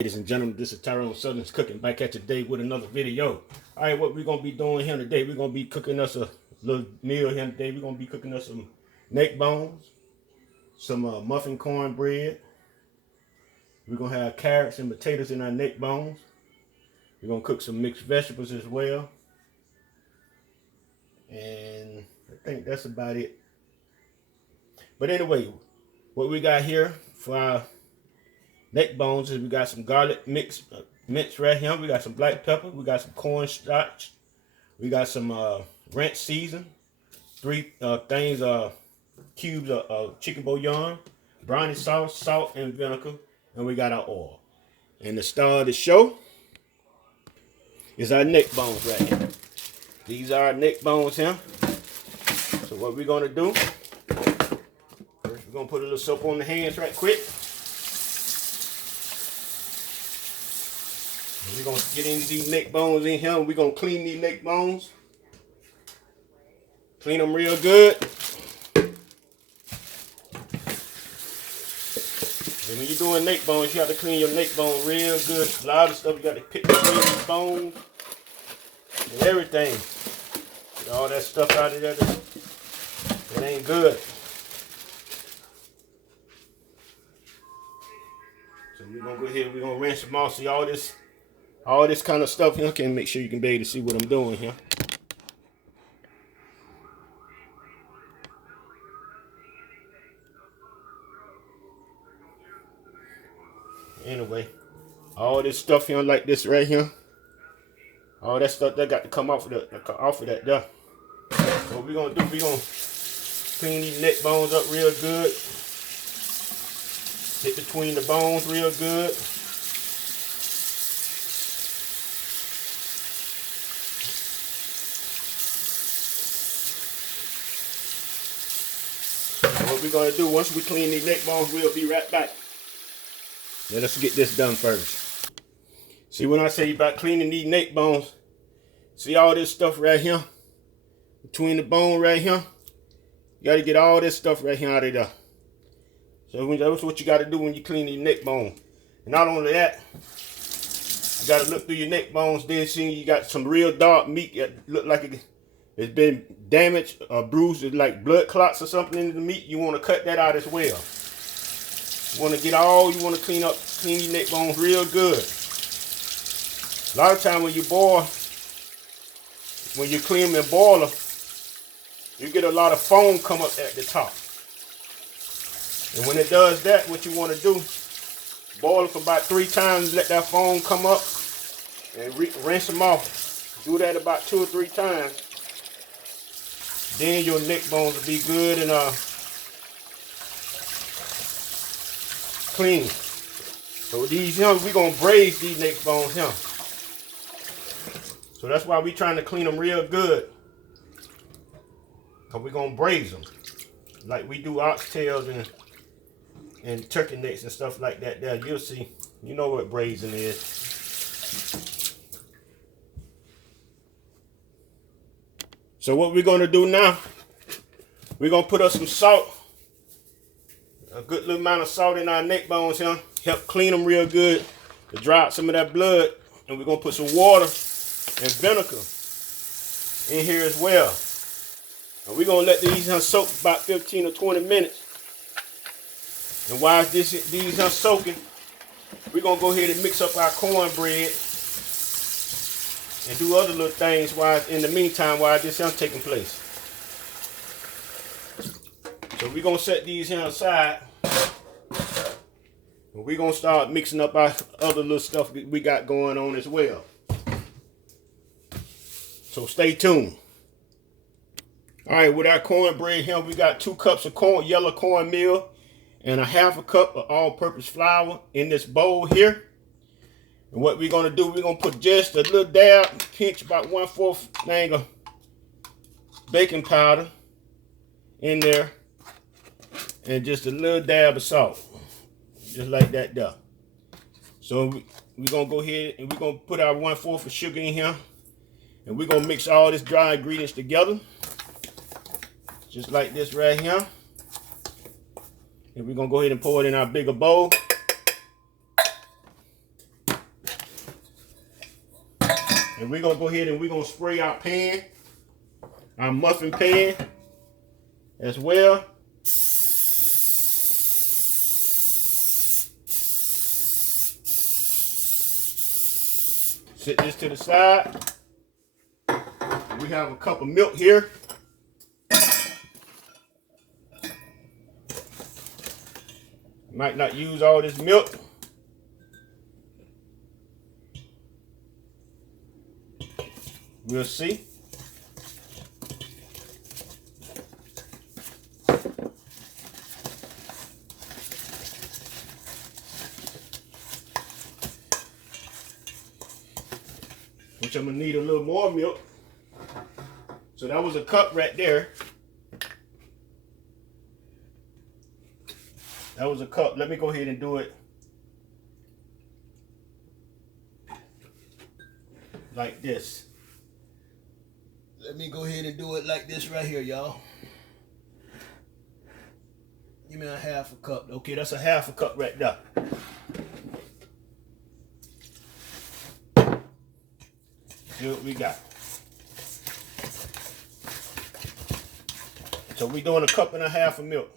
Ladies and gentlemen, this is Tyron'e Southern's Cooking back at you today with another video. All right, what we're going to be doing here today, we're going to be cooking us a little meal here today. We're going to be cooking us some neck bones, some muffin cornbread. We're going to have carrots and potatoes in our neck bones. We're going to cook some mixed vegetables as well. And I think that's about it. But anyway, what we got here for our neck bones is we got some garlic minced right here. We got some black pepper. We got some cornstarch. We got some ranch season. 3 cubes of chicken bouillon, brownie sauce, salt, and vinegar. And we got our oil. And the star of the show is our neck bones right here. These are our neck bones here. So what we're going to do, first we're going to put a little soap on the hands right quick. We're going to get into these neck bones in here, and we're going to clean these neck bones. Clean them real good. And when you're doing neck bones, you have to clean your neck bone real good. A lot of stuff you got to pick between these bones and everything. Get all that stuff out of there that ain't good. So we're going to go ahead, we're going to rinse them off. See all this kind of stuff here. Can make sure you can be able to see what I'm doing here. Anyway, all this stuff here like this right here, all that stuff that got to come off of that there. So what we're gonna do, we're gonna clean these neck bones up real good. Hit between the bones real good. What we're gonna do, once we clean these neck bones, we'll be right back. Let us get this done first. See, when I say about cleaning these neck bones, see all this stuff right here? Between the bone right here? You gotta get all this stuff right here out of there. So that's what you gotta do when you clean these neck bones. And not only that, you gotta look through your neck bones, then see you got some real dark meat that look like it's been damaged or bruised, like blood clots or something in the meat. You wanna cut that out as well. You want to clean your neck bones real good. A lot of time when you clean them in boiler, you get a lot of foam come up at the top. And when it does that, what you want to do, boil it for about 3 times, let that foam come up, and rinse them off. Do that about 2 or 3 times. Then your neck bones will be good and clean. So these here, we're gonna braise these neck bones here. So that's why we're trying to clean them real good. Cause we're gonna braise them. Like we do oxtails and turkey necks and stuff like that there. You'll see. You know what braising is. So what we're gonna do now, we're gonna put up some salt. A good little amount of salt in our neck bones here. Help clean them real good to dry out some of that blood. And we're going to put some water and vinegar in here as well. And we're going to let these soak about 15 or 20 minutes. And while these are soaking, we're going to go ahead and mix up our cornbread and do other little things in the meantime while this is taking place. So we're going to set these here aside. And we're going to start mixing up our other little stuff that we got going on as well. So stay tuned. All right, with our cornbread here, we got 2 cups of yellow cornmeal and a ½ cup of all-purpose flour in this bowl here. And what we're going to do, we're going to put just a little dab, pinch about 1/4 thing of baking powder in there. And just a little dab of salt. Just like that there. So we're going to go ahead and we're going to put our 1/4 of sugar in here. And we're going to mix all this dry ingredients together. Just like this right here. And we're going to go ahead and pour it in our bigger bowl. And we're gonna go ahead and we're gonna spray our pan, our muffin pan as well. Set this to the side. We have a cup of milk here. Might not use all this milk. We'll see. Which I'm gonna need a little more milk. So that was a cup right there. That was a cup. Let me go ahead and do it like this. Let me go ahead and do it like this right here, y'all. Give me a half a cup. Okay, that's a half a cup right there. See what we got. So we're doing a cup and a half of milk.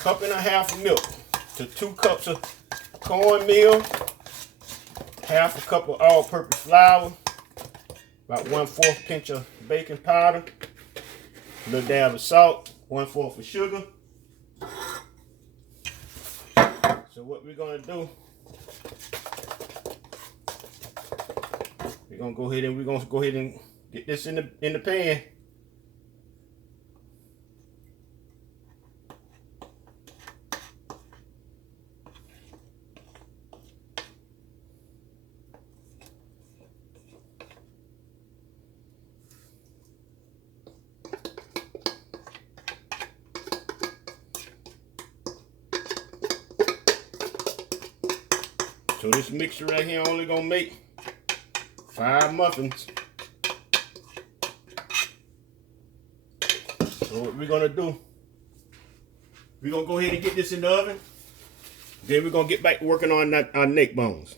Cup and a half of milk to 2 cups of cornmeal, half a cup of all-purpose flour, about 1/4 pinch of baking powder, a little dab of salt, 1/4 of sugar. So what we're gonna do, we're gonna go ahead and get this in the pan. So this mixture right here only gonna make 5 muffins. So what we're gonna do, we're gonna go ahead and get this in the oven. Then we're gonna get back to working on our neck bones.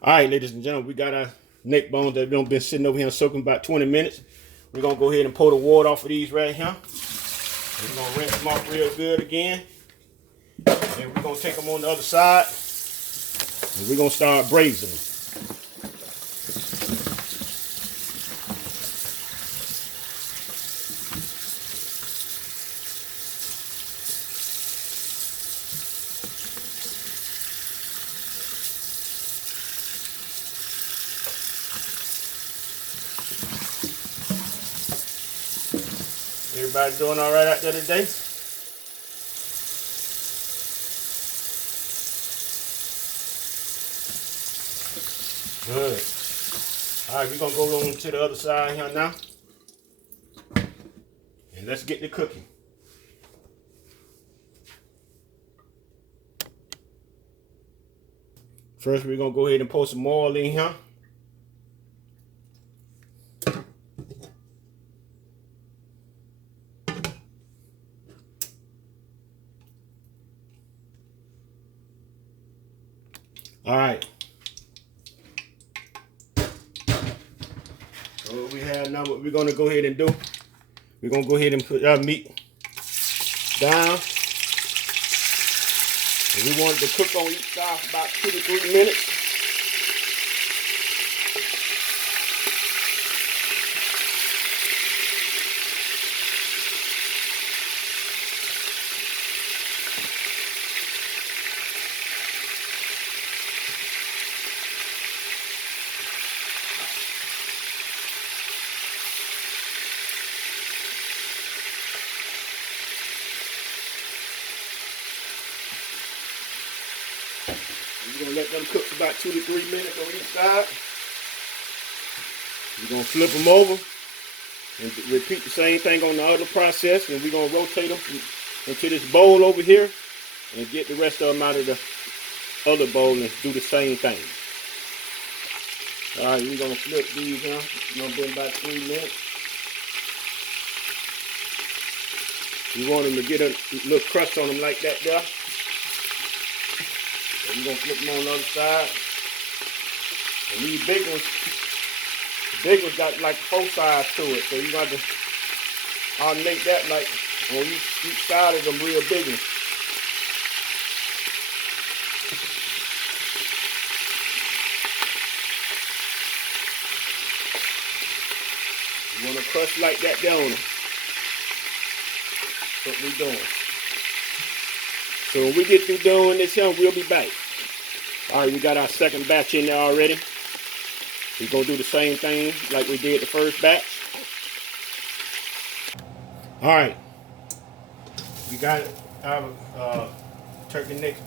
All right, ladies and gentlemen, we got our neck bones that have been sitting over here soaking about 20 minutes. We're gonna go ahead and pour the water off of these right here. We're gonna rinse them off real good again. And we're gonna take them on the other side. And we're gonna start braising them. Everybody doing all right out there today? Good. All right, we're gonna go on to the other side here now. And let's get to cooking. First, we're gonna go ahead and pour some oil in here. All right. So what we have now, what we're gonna go ahead and do, we're gonna go ahead and put our meat down. And we want it to cook on each side for about 2 to 3 minutes. We're gonna let them cook for about 2 to 3 minutes on each side. We're gonna flip them over and repeat the same thing on the other process, and we're gonna rotate them into this bowl over here and get the rest of them out of the other bowl and do the same thing. All right, we're gonna flip these now. It's gonna be about 3 minutes. You want them to get a little crust on them like that there. And you're gonna flip them on the other side. And these big ones got like 4 sides to it. So you got to alternate that like on each side of them real big ones. You want to crust like that down on them. That's what we're doing. So when we get through doing this here, we'll be back. Alright, we got our second batch in there already. We're going to do the same thing like we did the first batch. Alright. We got our turkey necks,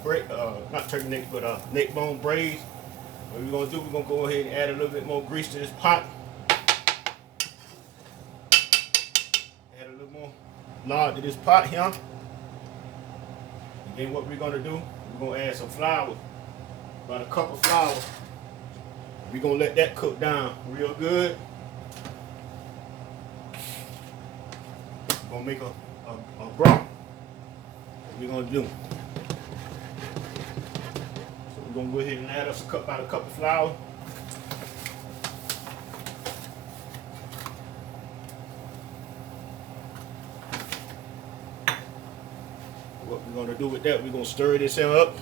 not turkey necks, but neck bone braids. What we're going to do, we're going to go ahead and add a little bit more grease to this pot. Add a little more lard to this pot here. And then what we're going to do, we're going to add some flour. About a cup of flour. We're going to let that cook down real good. We're going to make a broth. What we're going to do. So we're going to go ahead and add us about a cup of flour. What we're going to do with that, we're going to stir this up.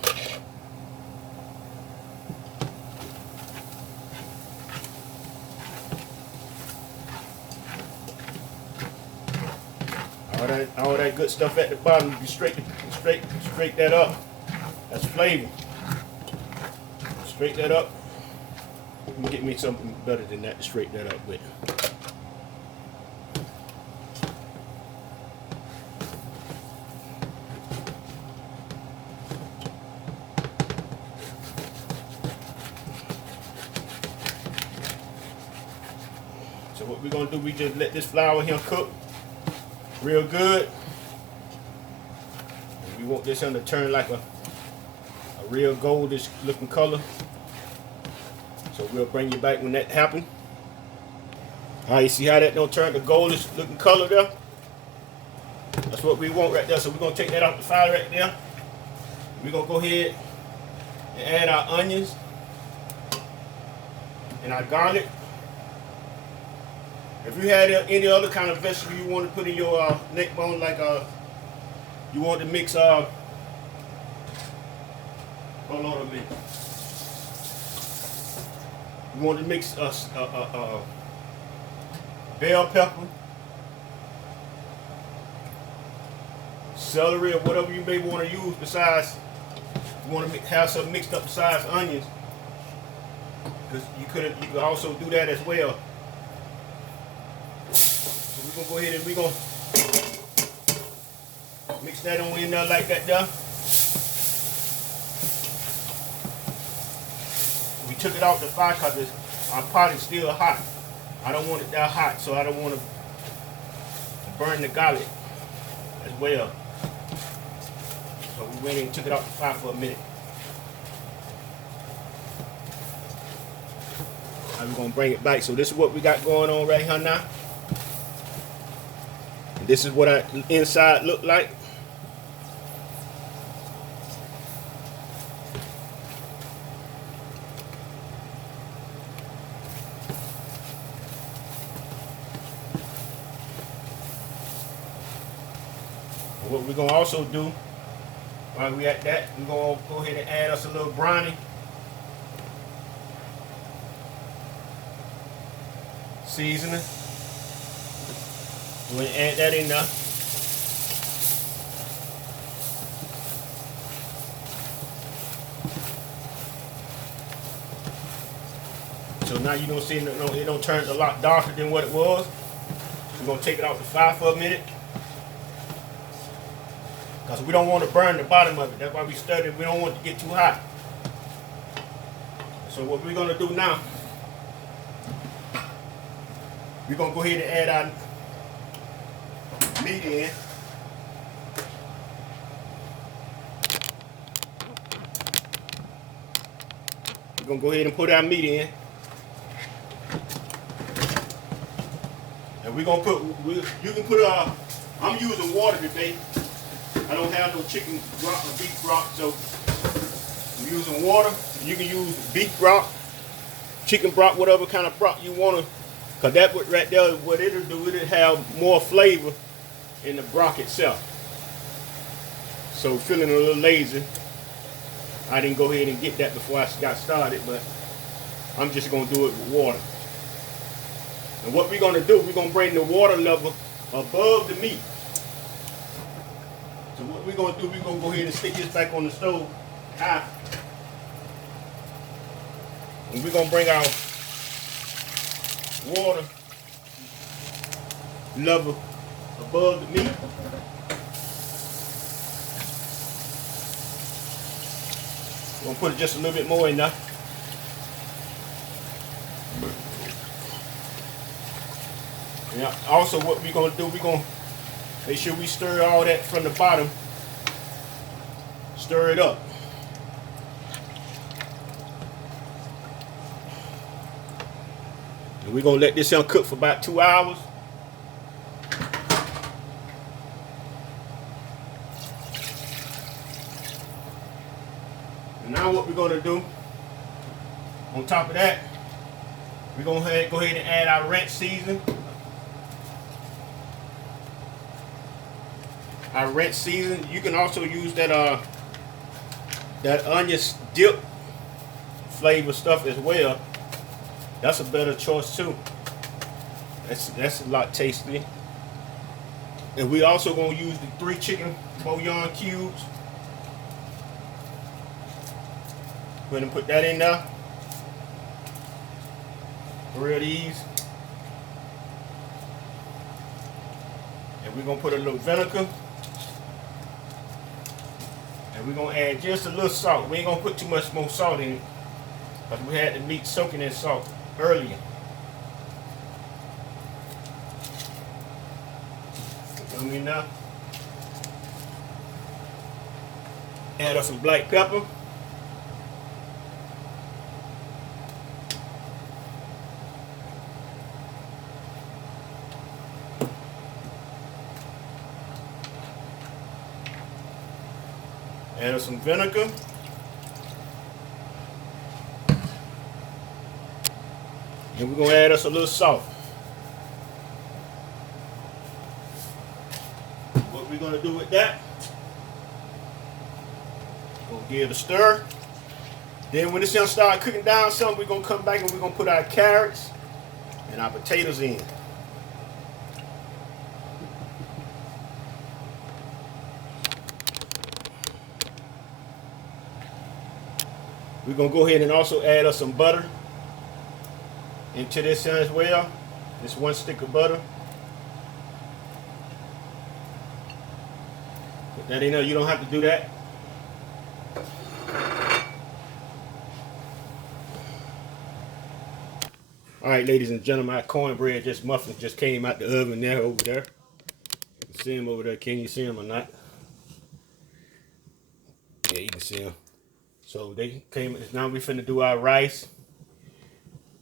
All that good stuff at the bottom, you straight that up. That's flavor. Straight that up. Let me get me something better than that to straighten that up with. So what we're gonna do, we just let this flour here cook real good. And we want this one to turn like a real goldish looking color. So we'll bring you back when that happens. Alright, you see how that don't turn the goldish looking color there? That's what we want right there. So we're gonna take that off the fire right there. We're gonna go ahead and add our onions and our garlic. If you had any other kind of vegetable you want to put in your neck bone, like you want to mix, hold on a minute. You want to mix bell pepper, celery, or whatever you may want to use besides, you want to have something mixed up besides onions, because you could also do that as well. We're gonna go ahead and we're gonna mix that on in there like that there. We took it off the fire because our pot is still hot. I don't want it that hot, so I don't want to burn the garlic as well. So we went and took it off the fire for a minute. Now we're gonna bring it back. So this is what we got going on right here now. This is what our inside look like. And what we're gonna also do while we at that, we're gonna go ahead and add us a little brownie. Seasoning. We're going to add that in there. So now you don't see it don't turn a lot darker than what it was. We're going to take it off the fire for a minute. Because we don't want to burn the bottom of it. That's why we stirred it. We don't want it to get too hot. So what we're going to do now, we're going to go ahead and add our meat in. We're going to go ahead and put our meat in. And we're gonna put, you can put, I'm using water today. I don't have no chicken broth or beef broth, so I'm using water. You can use beef broth, chicken broth, whatever kind of broth you want to, because that would right there, what it'll do, it'll have more flavor in the broth itself. So feeling a little lazy, I didn't go ahead and get that before I got started, but I'm just going to do it with water. And what we're going to do, we're going to bring the water level above the meat. So what we're going to do, we're going to go ahead and stick this back on the stove high. And we're going to bring our water level above the meat. We're going to put it just a little bit more in there. And also what we're going to do, we're going to make sure we stir all that from the bottom. Stir it up. And we're going to let this cook for about 2 hours. And now what we're going to do, on top of that, we're going to go ahead and add our ranch seasoning. Our ranch seasoning. You can also use that that onion dip flavor stuff as well. That's a better choice too. That's a lot tasty. And we also going to use the 3 chicken bouillon cubes. Go ahead and put that in there. Real ease. And we're going to put a little vinegar. And we're going to add just a little salt. We ain't going to put too much more salt in it, because we had the meat soaking in salt earlier. Put them in now. Add us some black pepper. Add us some vinegar. And we're going to add us a little salt. What we're going to do with that, we're going to give it a stir. Then when this gonna start cooking down some, we're going to come back and we're going to put our carrots and our potatoes in. We're going to go ahead and also add us some butter into this as well. This 1 stick of butter. Put that in there. You don't have to do that. All right, ladies and gentlemen, our cornbread muffins just came out the oven there over there. You can see them over there. Can you see them or not? Yeah, you can see them. So they came. Now we finna do our rice.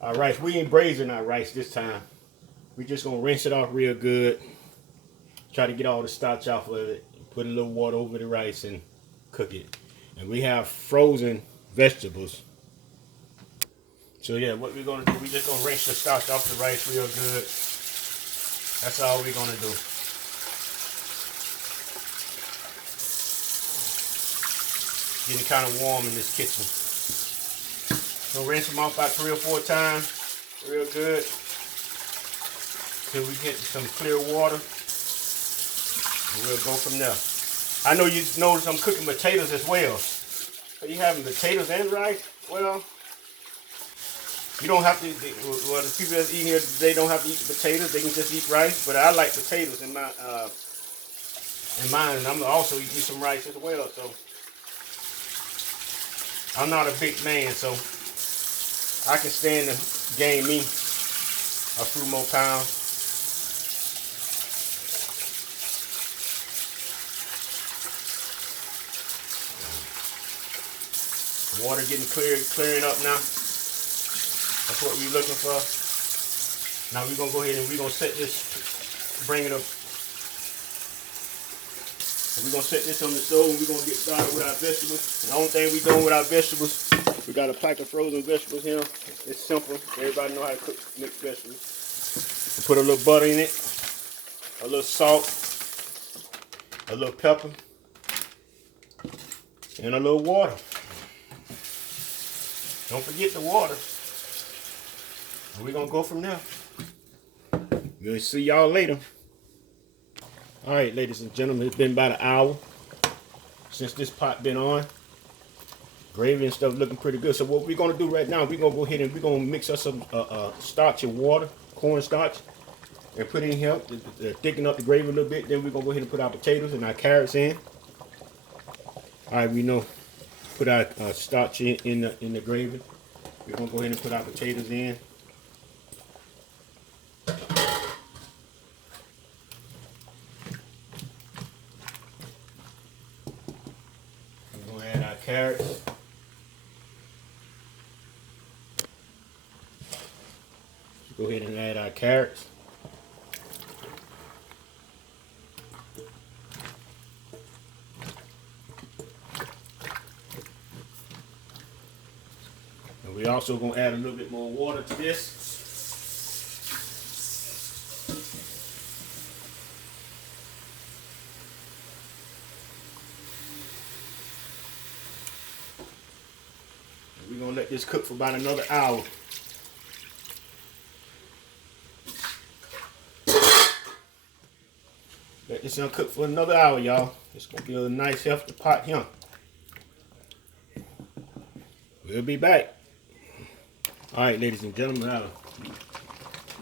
Our rice. We ain't braising our rice this time. We just gonna rinse it off real good. Try to get all the starch off of it. Put a little water over the rice and cook it. And we have frozen vegetables. So yeah, what we're gonna do, we just gonna rinse the starch off the rice real good. That's all we're gonna do. Getting kind of warm in this kitchen. So rinse them off about 3 or 4 times, real good, till we get some clear water, and we'll go from there. I know you notice I'm cooking potatoes as well. Are you having potatoes and rice? Well, you don't have to. Well, the people that's eating here, they don't have to eat the potatoes. They can just eat rice. But I like potatoes in mine, and I'm also eating some rice as well. So. I'm not a big man, so I can stand to gain me a few more pounds. The water getting clearing up now. That's what we're looking for. Now we're gonna go ahead and we're gonna set this, bring it up. We're gonna set this on the stove and we're gonna get started with our vegetables. The only thing we're doing with our vegetables, we got a pack of frozen vegetables here. It's simple. Everybody know how to cook mixed vegetables. We put a little butter in it, a little salt, a little pepper, and a little water. Don't forget the water. And we're gonna go from there. We'll see y'all later. All right, ladies and gentlemen, it's been about an hour since this pot been on. Gravy and stuff looking pretty good. So what we're gonna do right now, we're gonna go ahead and we're gonna mix us some starch and water, cornstarch, and put it in here to thicken up the gravy a little bit. Then we're gonna go ahead and put our potatoes and our carrots in. All right, we know put our starch in the gravy. We're gonna go ahead and put our potatoes in. We're gonna add our carrots. Go ahead and add our carrots. And we also gonna add a little bit more water to this. And we're gonna let this cook for about another hour. Let this cook for another hour, y'all. It's gonna be a nice healthy pot here. We'll be back. All right, ladies and gentlemen, our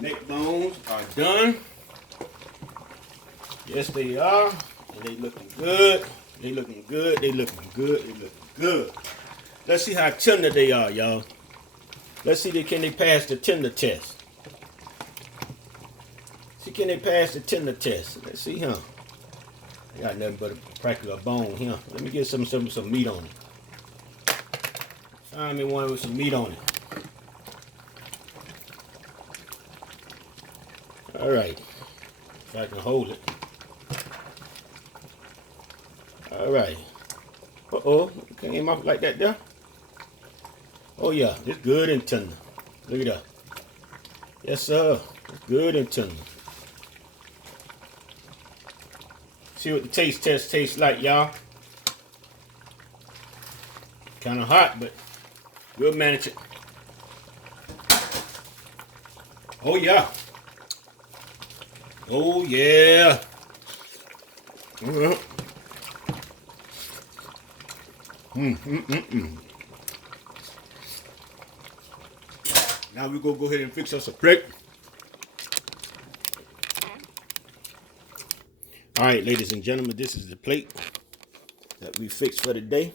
neck bones are done. Yes, they are. And they looking good. They looking good. They looking good. They looking good. Let's see how tender they are, y'all. Let's see can they pass the tender test. Can they pass the tender test? Let's see, huh? I got nothing but a practical bone here. Let me get some meat on it. Find me one with some meat on it. All right, if I can hold it. All right. Uh-oh, came off like that there. Oh yeah, it's good and tender. Look at that. Yes, sir. It's good and tender. See what the taste test tastes like, y'all. Kind of hot, but we'll manage it. Oh yeah. Oh yeah. Now we're gonna go ahead and fix us a plate. All right, ladies and gentlemen, this is the plate that we fixed for today.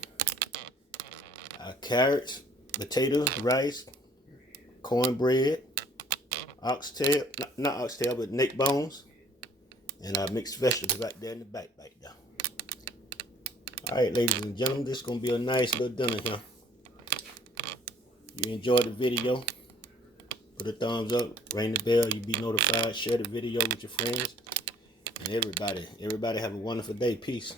Our carrots, potatoes, rice, cornbread, oxtail, not oxtail, but neck bones, and our mixed vegetables right there in the back right there. All right, ladies and gentlemen, this is going to be a nice little dinner here. If you enjoyed the video, put a thumbs up, ring the bell, you'll be notified, share the video with your friends. And everybody have a wonderful day. Peace.